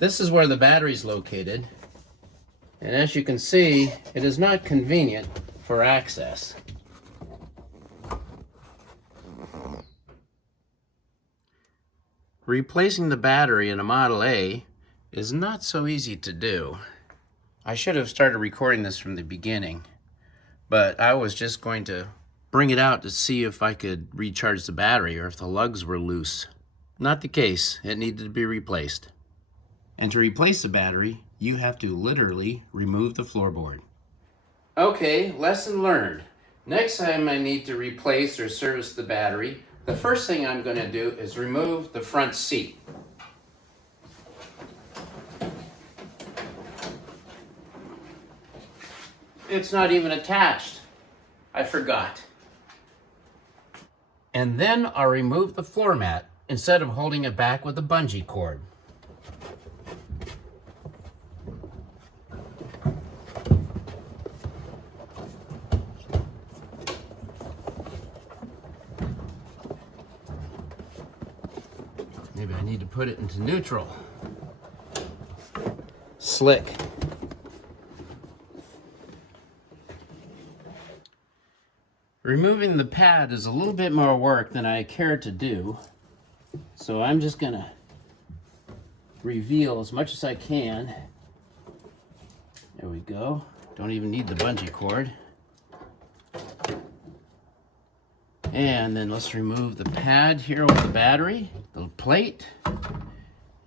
This is where the battery is located, and as you can see, it is not convenient for access. Replacing the battery in a Model A is not so easy to do. I should have started recording this from the beginning, but I was just going to bring it out to see if I could recharge the battery or if the lugs were loose. Not the case. It needed to be replaced. And to replace the battery, you have to literally remove the floorboard. Okay, lesson learned. Next time I need to replace or service the battery, the first thing I'm going to do is remove the front seat. It's not even attached. I forgot. And then I'll remove the floor mat instead of holding it back with a bungee cord. Maybe I need to put it into neutral. Slick. Removing the pad is a little bit more work than I care to do, so I'm just going to reveal as much as I can. There we go. Don't even need the bungee cord. And then let's remove the pad here with the battery, the plate,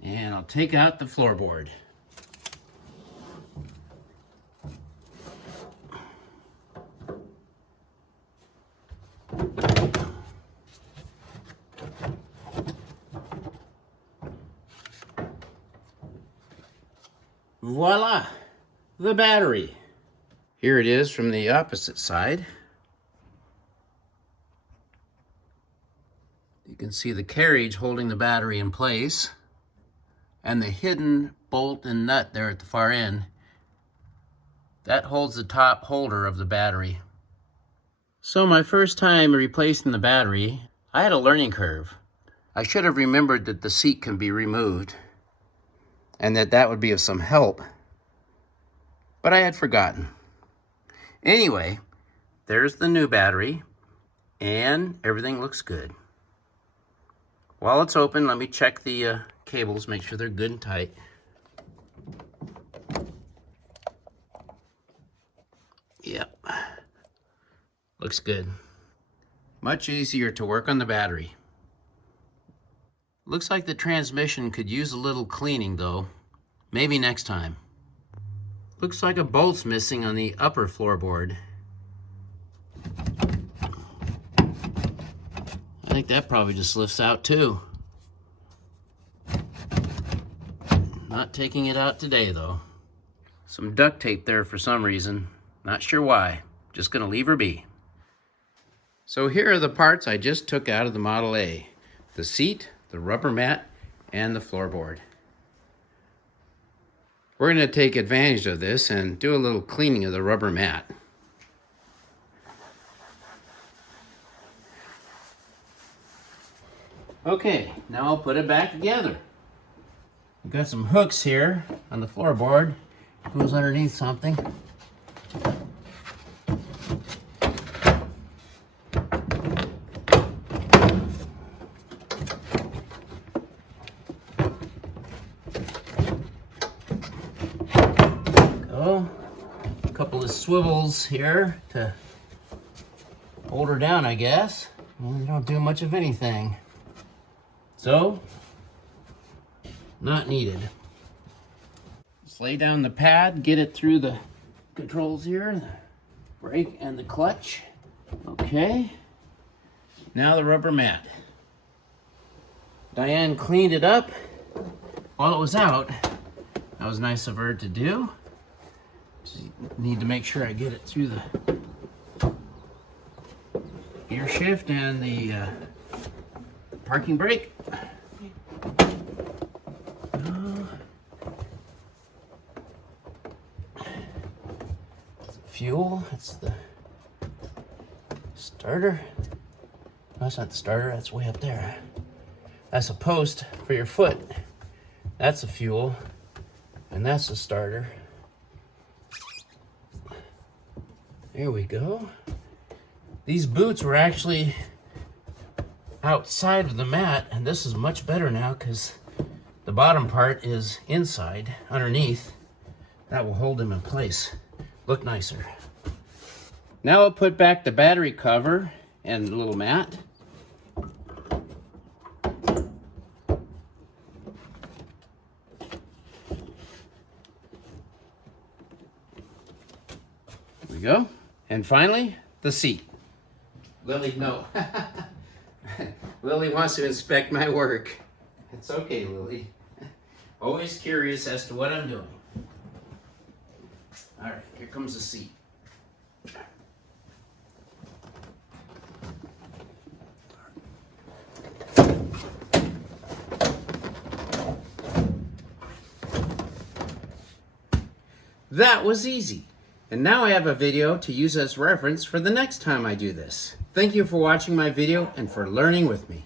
and I'll take out the floorboard. Voila, the battery. Here it is from the opposite side. You can see the carriage holding the battery in place, and the hidden bolt and nut there at the far end. That holds the top holder of the battery. So my first time replacing the battery, I had a learning curve. I should have remembered that the seat can be removed and that would be of some help, but I had forgotten. Anyway, there's the new battery, and everything looks good. While it's open, let me check the cables, make sure they're good and tight. Yep, looks good. Much easier to work on the battery. Looks like the transmission could use a little cleaning though. Maybe next time. Looks like a bolt's missing on the upper floorboard. I think that probably just lifts out too. Not taking it out today though. Some duct tape there for some reason. Not sure why. Just gonna leave her be. So here are the parts I just took out of the Model A. The seat, the rubber mat, and the floorboard. We're going to take advantage of this and do a little cleaning of the rubber mat. Okay, now I'll put it back together. We've got some hooks here on the floorboard. Goes underneath something. A couple of swivels here to hold her down, I guess. They don't do much of anything. So, not needed. Just lay down the pad, get it through the controls here, the brake and the clutch. Okay. Now the rubber mat. Diane cleaned it up while it was out. That was nice of her to do. Just need to make sure I get it through the gear shift and the parking brake. Fuel, that's the starter. No, that's not the starter, that's way up there. That's a post for your foot. That's the fuel. And that's the starter. There we go. These boots were actually outside of the mat, and this is much better now because the bottom part is inside, underneath. That will hold them in place. Look nicer. Now I'll put back the battery cover and the little mat. There we go. And finally, the seat. Lily, no. Lily wants to inspect my work. It's okay, Lily. Always curious as to what I'm doing. All right, here comes the seat. That was easy. And now I have a video to use as reference for the next time I do this. Thank you for watching my video and for learning with me.